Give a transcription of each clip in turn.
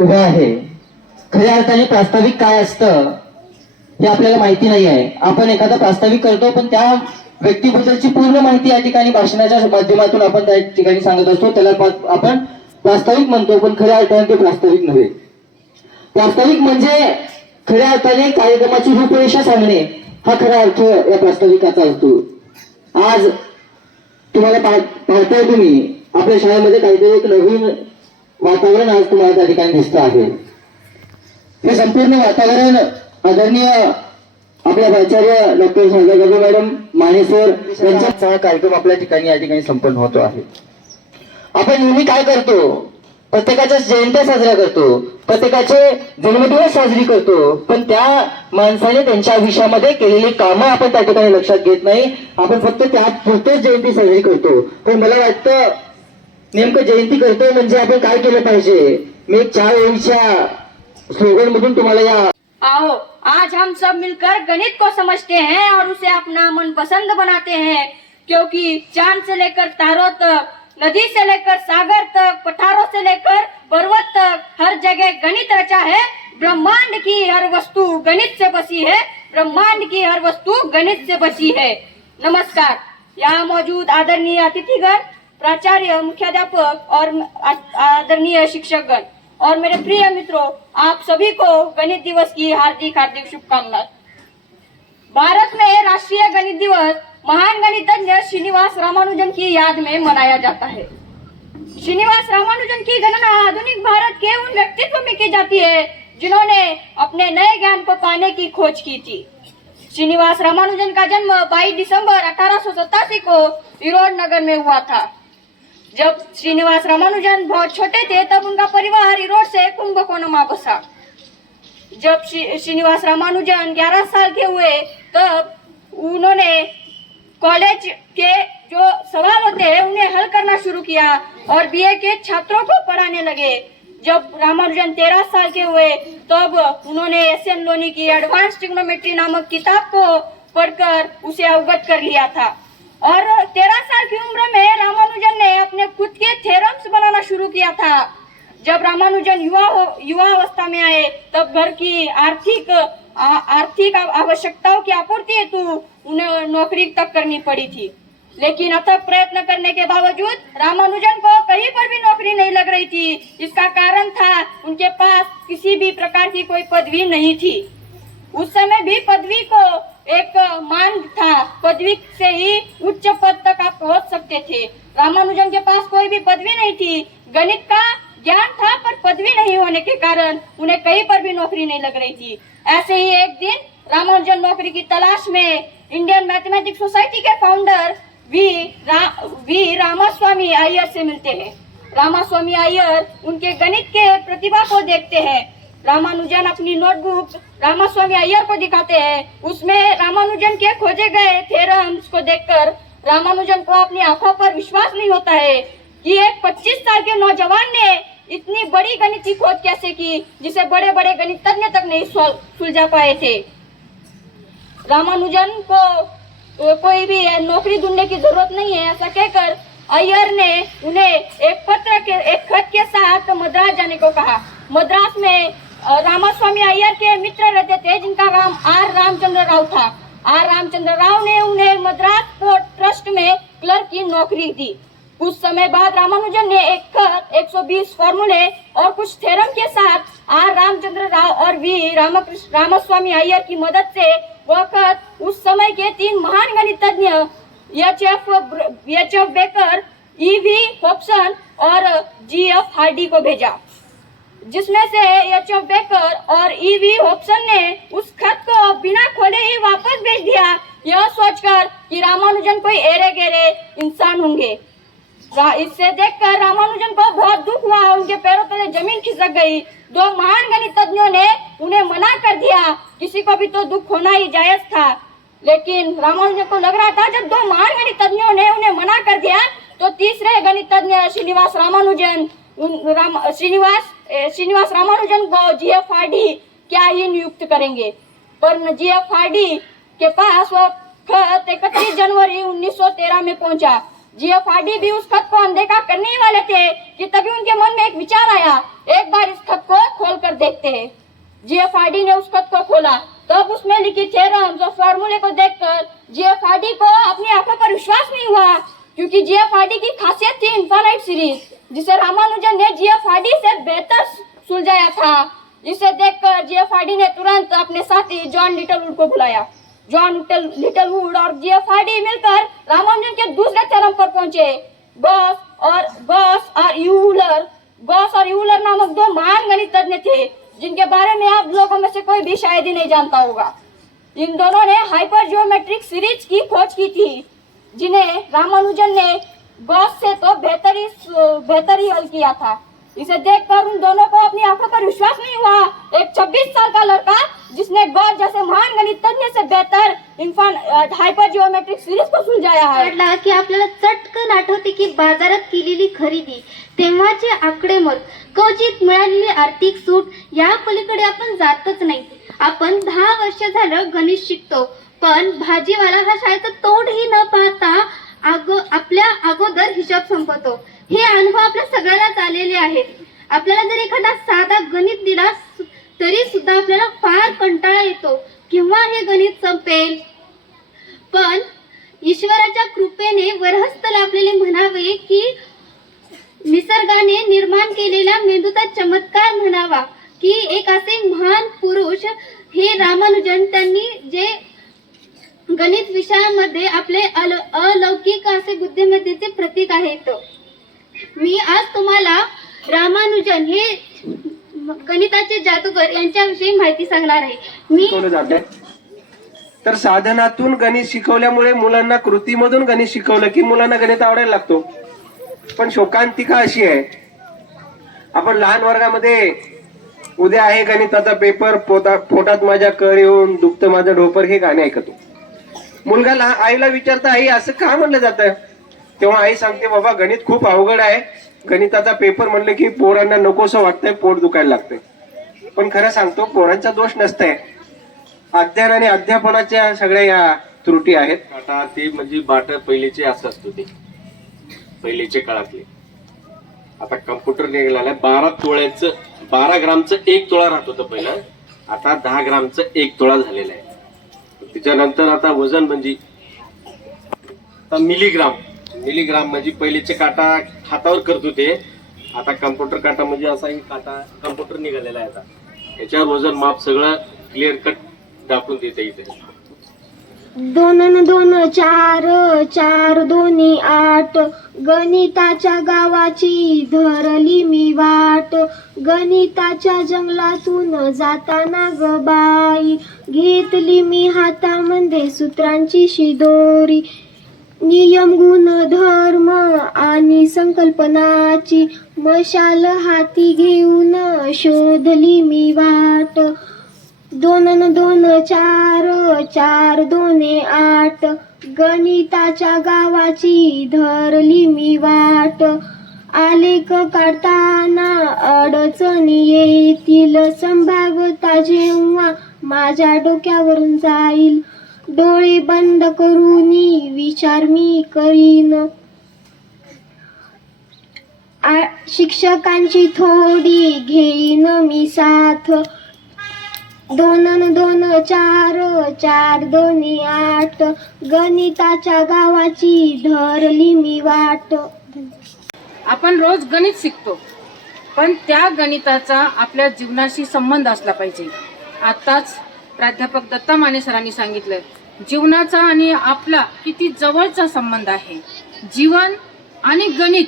उभा आहे. खऱ्या अर्थाने प्रास्ताविक काय असतं हे आपल्याला माहिती नाही आहे. आपण एखादा प्रास्ताविक करतो पण त्या व्यक्तीबद्दलची पूर्ण माहिती या ठिकाणी भाषणाच्या माध्यमातून आपण त्या ठिकाणी सांगत असतो. त्याला आपण प्रास्ताविक म्हणतो पण खऱ्या अर्थाने ते प्रास्ताविक नव्हे. प्रास्ताविक म्हणजे खऱ्या अर्थाने कार्यक्रमाची रूपरेषा सांगणे हा खरा अर्थ या प्रास्ताविकाचा असतो. आज तुम्हाला पाहताय तुम्ही आपल्या शाळेमध्ये काहीतरी एक नवीन वातावरण आज तुम्हाला त्या ठिकाणी दिसतं आहे. हे संपूर्ण वातावरण आदरणीय आपल्या प्राचार्य doctor Sanjay madam Mane sir यांचा कार्यक्रम आपल्या ठिकाणी या ठिकाणी संपन्न होतो आहे. आपण नेहमी काय करतो? प्रत्येकाच्या जयंत्या साजऱ्या करतो. प्रत्येकाचे जन्मदिवस साजरी करतो. पण त्या माणसाने त्यांच्या आयुष्यामध्ये केलेली कामं आपण त्या ठिकाणी लक्षात घेत नाही. आपण फक्त त्या पुरतेच जयंती साजरी करतो. पण मला वाटतं नेमकं जयंती करतोय म्हणजे आपण काय केलं पाहिजे? मी चार ओळीच्या स्लोगन मधून तुम्हाला या आओ आज हम सब मिलकर गणित को समझते हैं और उसे अपना मनपसंद बनाते हैं। क्योंकि चांद से लेकर तारों तक नदी से लेकर सागर तक पठारों से लेकर पर्वत तक हर जगह गणित रचा है। ब्रह्मांड की हर वस्तु गणित से बसी है। ब्रह्मांड की हर वस्तु गणित से बसी है। नमस्कार यहाँ मौजूद आदरणीय अतिथिगण प्राचार्य मुख्याध्यापक और आदरणीय शिक्षकगण और मेरे प्रिय मित्रों आप सभी को गणित दिवस की हार्दिक हार्दिक शुभकामनाएं भारत में राष्ट्रीय गणित दिवस महान गणितज्ञ श्रीनिवास रामानुजन की याद में मनाया जाता है। श्रीनिवास रामानुजन की गणना आधुनिक भारत के उन व्यक्तित्व में की जाती है जिन्होंने अपने नए ज्ञान को पाने की खोज की थी। श्रीनिवास रामानुजन का जन्म 22 दिसंबर अठारह को इरोड नगर में हुआ था। जब श्रीनिवास रामानुजन बहुत छोटे थे, तब उनका परिवार इरोड से कुंभकोणम बसा। जब श्रीनिवास रामानुजन 11 साल के हुए, तब उन्होंने कॉलेज के जो सवाल होते हैं, उन्हें हल करना शुरू किया और बीए के छात्रों को पढ़ाने लगे। जब रामानुजन तेरह साल के हुए, तब उन्होंने एस एन लोनी की एडवांस टिग्नोमेट्री नामक किताब को पढ़कर उसे अवगत कर लिया था। और तेरह साल की उम्र में रामानुजन ने अपने खुद के थेरम्स बनाना शुरू किया था। जब रामानुजन युवा हो- युवा अवस्था में आए तब घर की आर्थिक आ- आर्थिक आवश्यकताओं की आपूर्ति हेतु उन्हें नौकरी तक करनी पड़ी थी। लेकिन अथक प्रयत्न करने के बावजूद रामानुजन को कहीं पर भी नौकरी नहीं लग रही थी। इसका कारण था उनके पास किसी भी प्रकार की कोई पदवी नहीं थी। उस समय भी पदवी को एक मान था। पदवी से ही उच्च पद तक आप पहुँच सकते थे। रामानुजन के पास कोई भी पदवी नहीं थी। गणित का ज्ञान था पर पदवी नहीं होने के कारण उन्हें कहीं पर भी नौकरी नहीं लग रही थी। ऐसे ही एक दिन रामानुजन नौकरी की तलाश में इंडियन मैथमेटिक्स सोसाइटी के फाउंडर वी रा, वी रामास्वामी अय्यर से मिलते हैं। रामास्वामी अय्यर उनके गणित के प्रतिभा को देखते हैं। रामानुजन अपनी नोटबुक रामास्वामी अय्यर को दिखाते हैं। उसमें रामानुजन के खोजे गए थेरम्स को देखकर रामानुजन को अपनी आँखों पर विश्वास नहीं होता है कि एक 25 साल के नौजवान ने इतनी बड़ी गणित की खोज कैसे की, जिसे बड़े बड़े गणितज्ञ तक नहीं सुलझा पाए थे। रामानुजन को कोई भी नौकरी ढूँढने की ज़रूरत नहीं है, ऐसा कहकर अय्यर ने उन्हें एक पत्र के, एक खत के साथ मद्रास जाने को कहा। मद्रास में रामास्वामी अय्यर के मित्र रहते थे, जिनका नाम आर रामचंद्र राव था। आर रामचंद्र राव ने उन्हें मद्रास पोर्ट ट्रस्ट में क्लर्क की नौकरी दी। कुछ समय बाद रामानुजन ने एक खत 120 फॉर्मूले और कुछ थ्योरम के साथ आर रामचंद्र राव और वी रामकृष्ण, रामास्वामी अय्यर की मदद से वह खत उस समय के तीन महान गणितज्ञ H F H F Baker E V Hobson और जी एफ़ हार्डी को भेजा। जिसमें से एच एफ़ बेकर और ई वी हॉब्सन ने उस खत को बिना खोले ही वापस भेज दिया। यह सोचकर कि रामानुजन कोई एरे गेरे इंसान होंगे। इससे देखकर रामानुजन को बहुत दुख हुआ। उनके पैरों तले ज़मीन खिसक गई। दो महान गणितज्ञों ने उन्हें मना कर दिया। किसी को भी तो दुख होना ही जायज़ था। लेकिन रामानुजन को लग रहा था, जब दो महान गणितज्ञों ने उन्हें मना कर दिया तो तीसरे गणितज्ञ श्रीनिवास रामानुजन राम, श्रीनिवास श्रीनिवास रामानुजन को जीएफ हार्डी क्या ही नियुक्त करेंगे? पर जीएफ हार्डी के पास वो खत इकतीस जनवरी 1913 में पहुँचा। जीएफआरडी भी उस खत को अनदेखा करने ही वाले थे कि तभी उनके मन में एक विचार आया, एक बार इस खत को खोल कर देखते हैं। जीएफआरडी ने उस खत को खोला। तब उसमें लिखी और फॉर्मूले को देखकर जीएफआरडी को अपनी आँखों पर विश्वास नहीं हुआ। क्योंकि जीएफआरडी की खासियत थी इन्फानाइट सीरीज़ जिसे रामानुजन ने जीएफआरडी से बेहतर सुलझाया था। जिसे देखकर जीएफआरडी ने तुरंत अपने साथी जॉन लिटलवुड को बुलाया। जॉन लिटल लिटलवुड और जीएफआरडी मिलकर रामानुजन के दूसरे चरम पर पहुँचे। गॉस और गॉस और यूलर गॉस और यूलर नामक दो महान गणितज्ञ थे, जिनके बारे में आप लोगों में से कोई भी शायद ही नहीं जानता होगा। इन दोनों ने हाइपर जियोमेट्रिक सीरीज़ की खोज की थी। जिन्हें रामानुजन ने बॉस से तो बेहतर ही बेहतर ही हल किया था। इसे देखकर उन दोनों को अपनी आंखों पर विश्वास नहीं हुआ। एक 26 साल का लड़का जिसने गॉस जैसे महान गणितज्ञ से बेहतर इन्फान हाइपर जियोमेट्रिक सीरीज को सुलझाया है। वाटला की आपल्याला चटकन आठवते की बाजारात केलेली खरेदी तेव्हाचे आकडेमोड क्वचित मिळालेली आर्थिक सूट या पलीकडे आपण जातच नाही. आपण दहा वर्ष झालं गणित शिकतो. पण भाजीवाला हा शाळेचं तोंडही न पाहता अगो आपल्या अगोदर हिशोब संपवतो. हे अनुभव आपल्या सगळ्यालाच आलेले आहेत. आपल्याला जर एखादा साधा गणित दिला तरी सुद्धा आपल्याला फार कंटाळा येतो. केव्हा हे गणित संपेल? पण ईश्वराच्या कृपेने वरहस्त लाभलेले म्हणावे की निसर्गाने निर्माण केलेला मेंदूचा चमत्कार म्हणावा की एक असे महान पुरुष हे रामानुजन त्यांनी जे गणित विषयामध्ये आपले अल अलौकिक असे बुद्धिमत्तेचे प्रतीक आहेत. मी आज तुम्हाला रामानुजन हे गणिताचे जादूगर यांच्याविषयी माहिती सांगणार आहे. मी तर साधनातून गणित शिकवल्यामुळे मुलांना कृतीमधून गणित शिकवलं की मुलांना गणित आवडायला लागतो. पण शोकांतिका अशी आहे. आपण लहान वर्गामध्ये उद्या आहे गणिताचा पेपर पोटा पोटात माझ्या कर येऊन दुखतं माझं डोपर हे गाणे ऐकतो. मुलगा आईला विचारता आई असं का म्हणलं जातं? तेव्हा आई सांगते बाबा गणित खूप अवघड आहे. गणिताचा पेपर म्हणलं की पोरांना नकोसं वाटतंय पोट दुखायला लागतंय. पण खरं सांगतो पोरांचा दोष नसतंय. अध्ययन आणि अध्यापनाच्या सगळ्या या त्रुटी आहेत. आता ते म्हणजे बाट पहिलेचे असं असतो ते. पहिलेच्या काळातले. आता कम्प्युटर निघाला बारा तोळ्याचं बारा ग्रामचं एक तोळा राहत होतं पहिलं. आता दहा ग्रामचं एक तोळा झालेला आहे. त्याच्यानंतर आता वजन म्हणजे आता मिलीग्राम. मिलीग्राम म्हणजे पहिलेचे काटा हातावर करत होते. आता कम्प्युटर काटा म्हणजे असा एक काटा कम्प्युटर निघालेला आहे आता. याच्यावर वजन माप सगळं क्लिअर कट दाखवून देते इथे. दोन न दोन चार चार दोन्ही आठ. गणिताच्या गावाची धरली मी वाट. गणिताच्या जंगलातून जाताना ग बाई. घेतली मी हातामध्ये सूत्रांची शिदोरी. नियम गुण धर्म आणि संकल्पनाची मशाल हाती घेऊन शोधली मी वाट. दोन न दोन चार चार दोने आठ. गणिताच्या गावाची धरली मी वाट. आलेख काढताना अडचणी येतील. संभाव्यता जेव्हा माझ्या डोक्यावरून जाईल. डोळे बंद करून विचार मी करीन. आ- शिक्षकांची थोडी घेईन मी साथ. दोन दोन चार चार दोन्ही आठ. गणिताच्या गावाची धरली मी वाट. आपण रोज गणित शिकतो पण त्या गणिताचा आपल्या जीवनाशी संबंध असला पाहिजे. आताच प्राध्यापक दत्ता माने सरांनी सांगितलं जीवनाचा आणि आपला किती जवळचा संबंध आहे. जीवन आणि गणित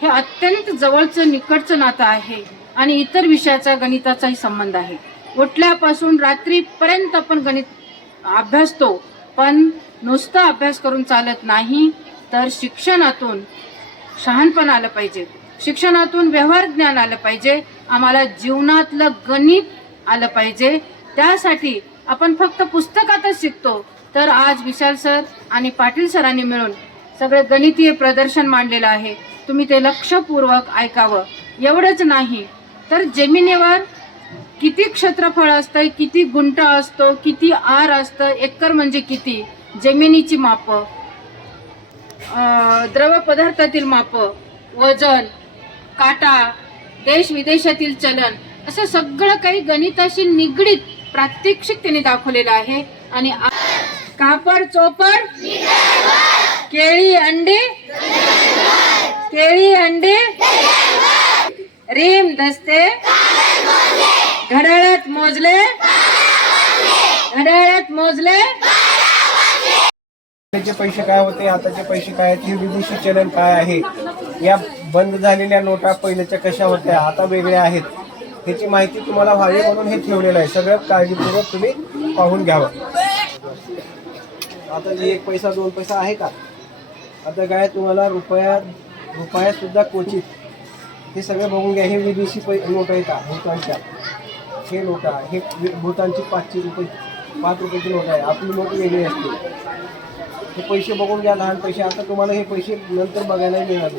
हे अत्यंत जवळचं निकटचं नातं आहे आणि इतर विषयाचा गणिताचाही संबंध आहे. उठल्यापासून रात्रीपर्यंत आपण गणित अभ्यासतो पण नुसता अभ्यास करून चालत नाही तर शिक्षणातून शहाणपण आलं पाहिजे. शिक्षणातून व्यवहार ज्ञान आलं पाहिजे. आम्हाला जीवनातलं गणित आलं पाहिजे. त्यासाठी आपण फक्त पुस्तकातच शिकतो. तर आज विशाल सर आणि पाटील सरांनी मिळून सगळं गणितीय प्रदर्शन मांडलेलं आहे. तुम्ही ते लक्षपूर्वक ऐकावं. एवढंच नाही तर जमिनीवर किती क्षेत्रफळ असतं किती गुंठा असतो किती आर असतं एकर म्हणजे किती? जमिनीची मापं. द्रव पदार्थातील माप वजन काटा देश विदेशातील चलन असं सगळं काही गणिताशी निगडीत प्रात्यक्षिक त्यांनी दाखवलेलं आहे. आणि कापड चोपड केळी अंडे केळी अंडे रेम दस्ते घड्याळ्यात मोजले? घड्याळ्यात मोजले? त्याचे पैसे काय होते? आताचे पैसे काय आहेत? हे विदेशी चलन काय आहे? या बंद झालेल्या नोटा पहिल्याच्या कशा होत्या? आता वेगळ्या आहेत. ह्याची माहिती तुम्हाला व्हावी म्हणून हे ठेवलेलं आहे. सगळं काळजीपूर्वक तुम्ही पाहून घ्यावं. आता जे एक पैसा दोन पैसा आहे का? आता काय तुम्हाला रुपया रुपया सुद्धा क्वचित. हे सगळं बघून घ्या. हे विदेशी पै नोट आहे का? भूतांच्या. हे नोटा हे वि- भूतानची पाचशे रुपये पाच रुपयाची नोट आहे. आपली नोट वेगळी असते. हे पैसे बघून घ्या लहान पैसे. आता तुम्हाला हे पैसे नंतर बघायला मिळणार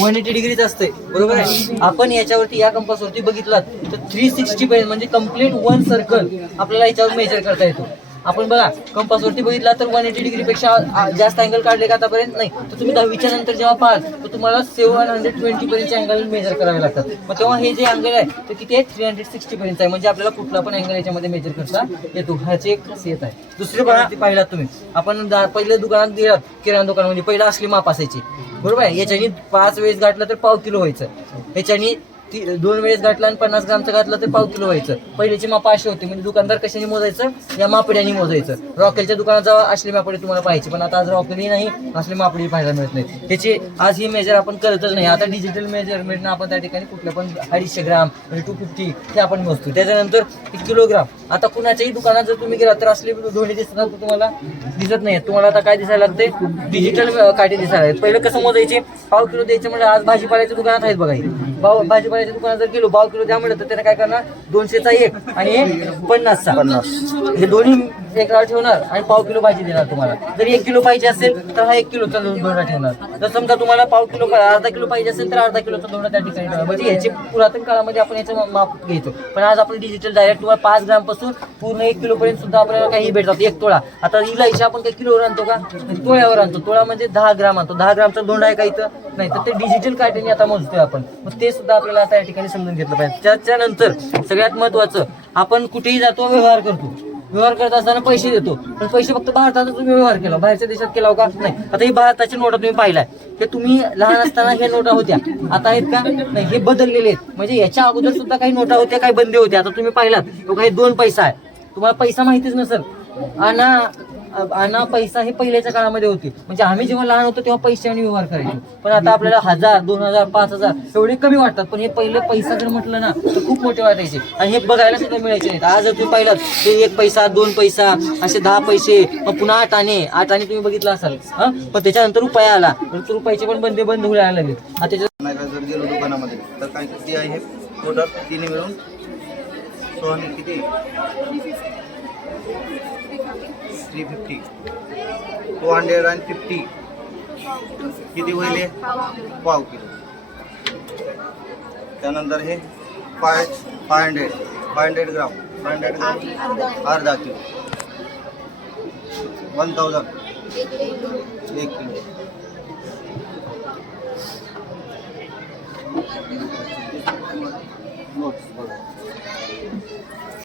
वन एटी डिग्रीच असते बरोबर आहे? आपण याच्यावरती या कंपासवरती बघितलात तर थ्री सिक्स्टी पर्यंत म्हणजे कंप्लीट वन सर्कल आपल्याला याच्यावर मेजर करता येतो. आपण बघा कंपासवरती बघितला तर वन एटी डिग्री पेक्षा आ, जास्त अँगल काढले का आतापर्यंत नाही. तर तुम्ही दहावीच्या नंतर जेव्हा पाहाल तर तुम्हाला सेव्हन हंड्रेड ट्वेंटी पर्यंतचे अँगल मेजर करावे लागतात. मग तेव्हा हे जे अँगल आहे ते किती आहे? थ्री हंड्रेड सिक्स्टी पर्यंत आहे. म्हणजे आपल्याला कुठला पण अँगल याच्यामध्ये मेजर करता येतो. ह्याचे एक खासियत आहे. दुसरी बघा. ती पाहिलात तुम्ही. आपण पहिल्या दुकानात गेलात किराणा दुकानामध्ये पहिला असली माप असायची. बरोबर आहे? याच्यानी पाच वेळेस गाठलं तर पाव किलो व्हायचं. याच्यानी ती दोन वेळेस घातलं आणि पन्नास ग्रामचं घातलं तर पाव किलो व्हायचं. पहिल्याची माप अशी होती म्हणजे दुकानदार कशाने मोजायचं? या मापड्याने मोजायचं. रॉकेलच्या दुकानात जेव्हा असली मापडी तुम्हाला पाहिजे पण आता आज रॉकेलही नाही असली मापडी पाहायला मिळत नाही त्याची आज ही मेजर आपण करतच नाही. आता डिजिटल मेजरमेंट आपण त्या ठिकाणी कुठल्या पण अडीचशे ग्राम म्हणजे टू फिफ्टी हे आपण मोजतो. त्याच्यानंतर एक किलोग्राम आता कुणाच्याही दुकानात जर तुम्ही गेलात तर असले धोणी दिसतात तर तुम्हाला? दिसत नाही तुम्हाला आता काय दिसायला लागते डिजिटल काटे दिसायला आहेत पहिलं कसं मोजायचे? पाव किलो द्यायचे म्हणजे आज भाजीपाल्याच्या दुकानात आहेत बघा हे. भाजीपाला भाजीपाल्याच्या दुकानात जर गेलो पाव किलो द्या म्हणलं तर त्याने काय करणार? दोनशेचा एक आणि पन्नासचा. पन्नास. हे दोन्ही एकावर ठेवणार आणि पाव किलो भाजी देणार तुम्हाला. जर एक किलो पाहिजे असेल तर हा एक किलोचा दोंडा ठेवणार. जर समजा तुम्हाला पाव किलो अर्धा किलो पाहिजे असेल तर अर्धा किलोचा दोंडा त्या ठिकाणी ठेवणार. म्हणजे याचे पुरातन काळामध्ये आपण याचं माप घेतो. पण आज आपण डिजिटल डायरेक्ट तुम्हाला पाच ग्रामपासून पूर्ण एक किलोपर्यंत सुद्धा आपल्याला काही भेटतात एक तोळा. आता इलायची आपण काही किलोवर आणतो का? तोळ्यावर आणतो. तोळा म्हणजे दहा ग्राम आणतो. दहा ग्रामचा दोंडा आहे का इथं? नाही. तर ते डिजिटल काट्याने आता मोजतोय आपण. मग ते सुद्धा आपल्याला आता या ठिकाणी समजून घेतलं पाहिजे. त्याच्यानंतर सगळ्यात महत्वाचं आपण कुठेही जातो व्यवहार करतो. व्यवहार करत असताना पैसे देतो. पण पैसे फक्त भारतातच तुम्ही व्यवहार केला. बाहेरच्या देशात केला हो का? नाही. आता ही भारताची नोटा तुम्ही पाहिलाय. हे तुम्ही लहान असताना हे नोटा होत्या. आता आहेत का? नाही हे बदललेले आहेत. म्हणजे याच्या अगोदर सुद्धा काही नोटा होत्या काही बंदी होत्या. आता तुम्ही पाहिलात. काही दोन पैसा आहे. तुम्हाला पैसा माहितीच नसेल. आणि आणा पैसा हे पहिल्याच्या काळामध्ये होते. म्हणजे आम्ही जेव्हा लहान होतो तेव्हा पैशाने व्यवहार करायचो. पण आता आपल्याला हजार दोन हजार पाच हजार एवढे कमी वाटतात. पण हे पहिले पैसा जर म्हटलं ना तर खूप मोठे वाटायचे. आणि हे बघायला सुद्धा मिळायचे नाहीत. आज जर तुम्ही पाहिलात ते एक पैसा दोन पैसा असे दहा पैसे मग पुन्हा आठ आणे. आठ आणे तुम्ही बघितलं असाल. हा? पण त्याच्यानंतर रुपया आला. तर रुपयाचे पण बंदे बंद होऊ लागले आता जर गेलो दुकानामध्ये तर काय किती आहे? टोटल मिळून किती? Three fifty. Two hundred and fifty. किती होईल पाव किलो. त्यानंतर हे five five hundred five hundred gram. Five hundred gram. अर्धा किलो. वन थाउजंड एक किलो.